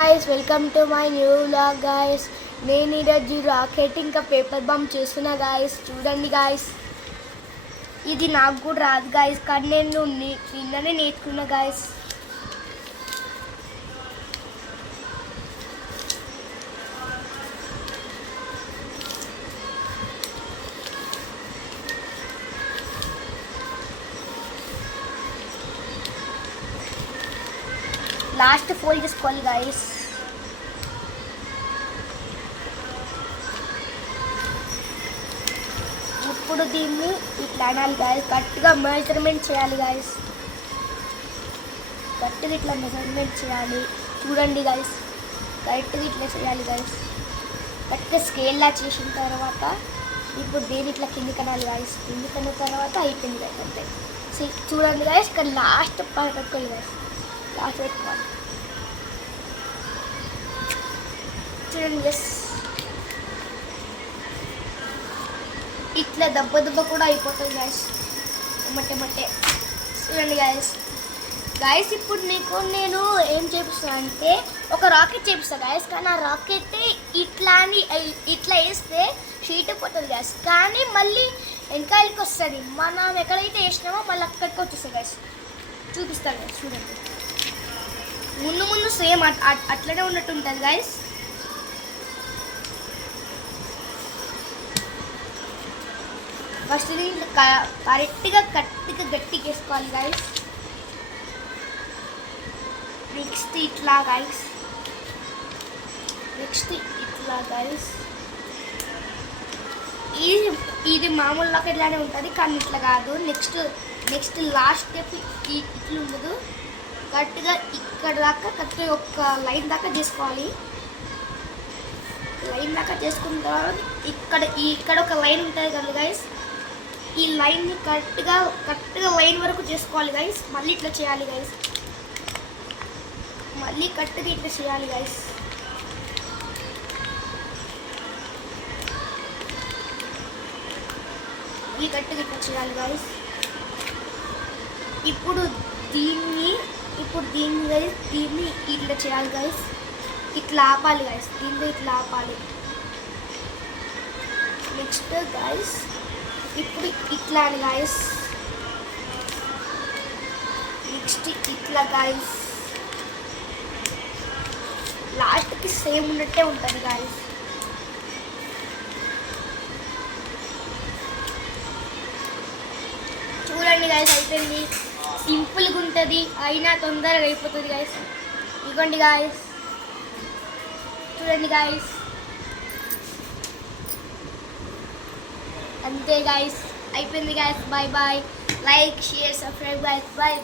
guys, welcome to my new vlog guys. నేను ఈరోజు rocket ఇంకా పేపర్ బంప్ చేస్తున్నా guys. చూడండి guys. ఇది నాకు కూడా రాదు guys, కానీ నేను నిన్ననే నేర్చుకున్నా guys. లాస్ట్ ఫోల్డ్ చేసుకోవాలి guys. ఇప్పుడు దీన్ని ఇట్లా అనాలి గాయస్, గట్టిగా మెజర్మెంట్ చేయాలి గాయస్, గట్టిగా ఇట్లా మెజర్మెంట్ చేయాలి. చూడండి గాయస్, గట్టిగా ఇట్లా చేయాలి గాయస్. గట్టిగా స్కేల్లా చేసిన తర్వాత ఇప్పుడు దీన్ని ఇట్లా కిందికి అనాలి గాయస్. కిందికి అన్న తర్వాత అయిపోయింది గాయస్, అంతే. చూడండి గాయస్, ఇక్కడ లాస్ట్ పెట్టుకోవాలి గాయస్, లాస్ట్ పెట్టుకోవాలి. చూడండి గాయస్, ఇట్లా దెబ్బ కూడా అయిపోతుంది గాయస్, ఎమ్మటే. చూడండి గాయస్ ఇప్పుడు నేను ఏం చేపిస్తాను అంటే ఒక రాకెట్ చేపిస్తాను గాయస్. కానీ ఆ రాకెట్ ఇట్లా వేస్తే షీట్ పోతుంది గాయస్, కానీ మళ్ళీ వెనకాలకి వస్తుంది. మనం ఎక్కడైతే వేసినామో మళ్ళీ అక్కడికి వచ్చేస్తుంది గాయస్. చూపిస్తాను గాయస్, చూడండి. ముందు సేమ్ అట్లనే ఉన్నట్టు ఉంటుంది గాయస్. ఫస్ట్ కరెక్ట్గా గట్టిగా వేసుకోవాలి గాయస్. నెక్స్ట్ ఇట్లా గాయస్, ఇది మామూలు లాగా ఇట్లానే ఉంటుంది, కానీ ఇట్లా కాదు. నెక్స్ట్ లాస్ట్ స్టెప్ ఇట్లా ఉండదు, కరెక్ట్గా ఇక్కడ దాకా కరెక్ట్గా ఒక లైన్ దాకా చేసుకోవాలి. లైన్ దాకా చేసుకున్న తర్వాత ఇక్కడ ఒక లైన్ ఉంటుంది కదా గాయస్, ఈ లైన్ని కరెక్ట్గా లైన్ వరకు చేసుకోవాలి గైస్. మళ్ళీ ఇట్లా చేయాలి గైస్, మళ్ళీ కరెక్ట్గా ఇట్లా చేయాలి గైస్. మళ్ళీ కరెక్ట్గా ఇట్లా చేయాలి గైస్. ఇప్పుడు దీన్ని గైస్, దీన్ని ఇట్లా చేయాలి గైస్. ఇట్లా ఆపాలి గైస్, దీన్ని ఇట్లా ఆపాలి. నెక్స్ట్ గైస్ ఇప్పుడు ఇట్లా అని గాయస్, నెక్స్ట్ ఇట్లా గాయస్. లాస్ట్కి సేమ్ ఉన్నట్టే ఉంటుంది గాయస్. చూడండి గాయస్, అయిపోయింది. సింపుల్గా ఉంటుంది, అయినా తొందరగా అయిపోతుంది గాయస్. ఇదిగోండి గాయస్, చూడండి గాయస్, అంతే గాయస్, అయిపోయింది guys. Bye bye, like share subscribe guys, bye bye.